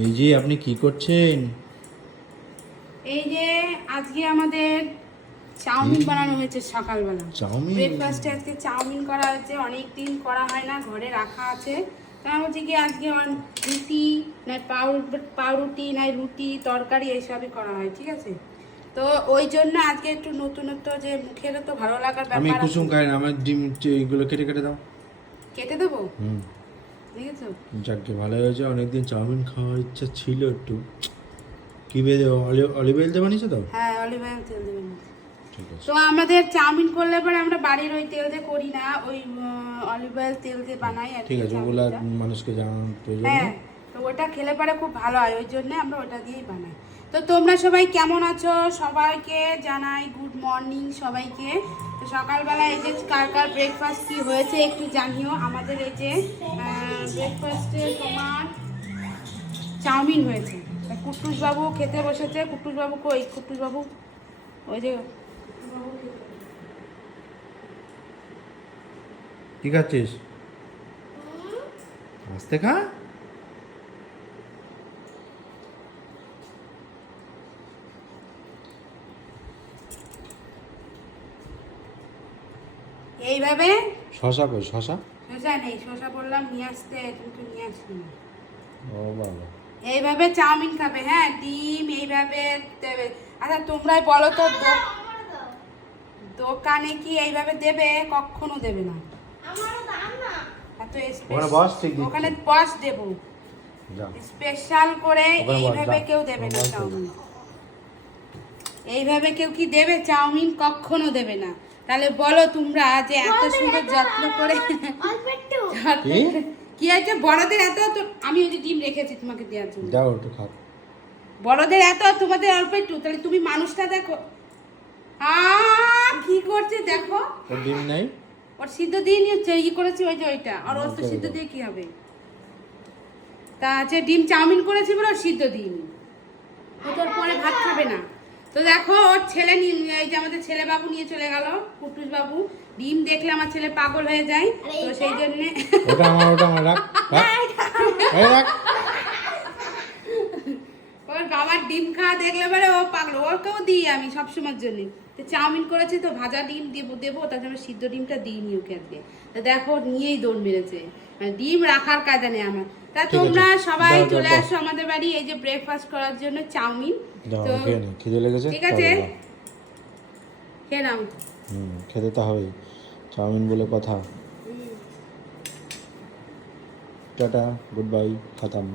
এই যে আপনি কি করছেন? এই যে আজকে আমাদের চাউমিন বানানো হয়েছে সকালবেলা। চাউমিন? ব্রেকফাস্টে আজকে চাউমিন করা হয়েছে, অনেক দিন করা হয় না, ঘরে রাখা আছে। তা আমি বলছি কি আজকে রুটি না পাউরুটি না রুটি তরকারি এইসবই করা হয়, ঠিক আছে? তো ওই জন্য আজকে একটু নতুনত্ব, যে মুখেরও তো ভালো লাগার আমি ব্যাপার আছে। কুসুম খাই না, আমার ডিম এইগুলো কেটে কেটে দাও। কেটে দেবো, হুম। দেখেছো? যাকে ভালো হয়েছে, অনেকদিন চাউমিন খাওয়ার ইচ্ছা ছিল একটু। কি দিয়ে দেবো? অলিভ অয়েল দিয়ে বানিয়েছো তো? হ্যাঁ, অলিভ অয়েল তেল দেবেন। ঠিক আছে। তো আমাদের চাউমিন করলে পরে আমরা বাড়ির ওই তেল দিয়ে করি না, ওই অলিভ অয়েল তেল দিয়ে বানাই আর ঠিক কি আছে, ওগুলা চাউমিনটা। মানুষকে জানানোর প্রয়োজন হ্যাঁ, নেই। তো ওটা খেলে পরে খুব ভালো হয়, ওই জন্য আমরা ওটা দিয়েই বানাই। তো তোমরা সবাই কেমন আছো? সবাইকে জানাই গুড মর্নিং সবাইকে। তো সকালবেলা এই যে কার কার ব্রেকফাস্ট কি হয়েছে একটু জানিও। আমাদের এই যে ব্রেকফাস্টে তোমার চাউমিন হয়েছে। কুট্টুস বাবু খেতে বসেছে। কুট্টুস বাবু কই? কুট্টুস বাবু ওই যে কি খাচ্ছিস? আস্তে খা। এইভাবে। শশা কই? শশা? শসা নেই, শসা বললাম নিয়ে আসতে, কিন্তু নিয়ে আসি না। ও বাবা। এইভাবে চাউমিন খাবে, হ্যাঁ, ডিম এইভাবে দেবে। আচ্ছা তোমরাই বলো তো, দোকানে কি এইভাবে দেবে? কখনো দেবে না। এত ওখানে বস, ঠিক দিচ্ছি। ওখানে বস দেবো যা। স্পেশাল করে। ওখানে বস, এইভাবে যা। কেউ দেবে না বস, চাউমিন। এইভাবে কেউ কি দেবে চাউমিন? কখনো দেবে না। তাহলে বলো তোমরা যে এত সুন্দর যত্ন করে কি? কি আছে বড়দের এত আমি ওই যে ডিম রেখেছি তোমাকে দেওয়ার জন্য। দাও একটু খাও। বড়দের এত, তোমাদের অল্প একটু। তাহলে তুমি মানুষটা দেখো কি করছে দেখো। ওর ডিম নেই? ওর সিদ্ধ দিয়ে নিয়ে ই করেছি, ওই যে ওইটা। আর ওর তো ওকে, সিদ্ধ দাও। দিয়ে কি হবে? তা আছে ডিম চাউমিন করেছি বলে ওর সিদ্ধ দিইনি। ও তোর পরে ভাত খাবে না। তো দেখো ওর ছেলে এই যে আমাদের ছেলে বাবু নিয়ে চলে গেল, কুটুস বাবু। ডিম দেখলে আমার ছেলে পাগল হয়ে যায়, তো সেই জন্যে ওটা আমার রাখ। এই রাখ। ওর বাবার ডিম খাওয়া দেখলে পরে ও পাগল। ওরকেও দিই আমি সবসময়ের জন্য। তো চাউমিন করেছি তো ভাজা ডিম দেবো, তার জন্য সিদ্ধ ডিমটা দিইনি ওকে আজকে। তো দেখো নিয়েই দৌড় মেরেছে। ডিম রাখার কায়দা নেই আমার। তা ঠিক আছে, তোমরা সবাই দাও, চলে দাও। আসো আমাদের বাড়ি এই যে ব্রেকফাস্ট করার জন্য চাউমিন। দাও, তো খেয়ে নে, খিদে লেগেছে। ঠিক আছে, তাহলে দাও। খেয়ে নাও। খেতে তো হবেই, চাউমিন বলে কথা। টাটা, গুড বাই, খতম।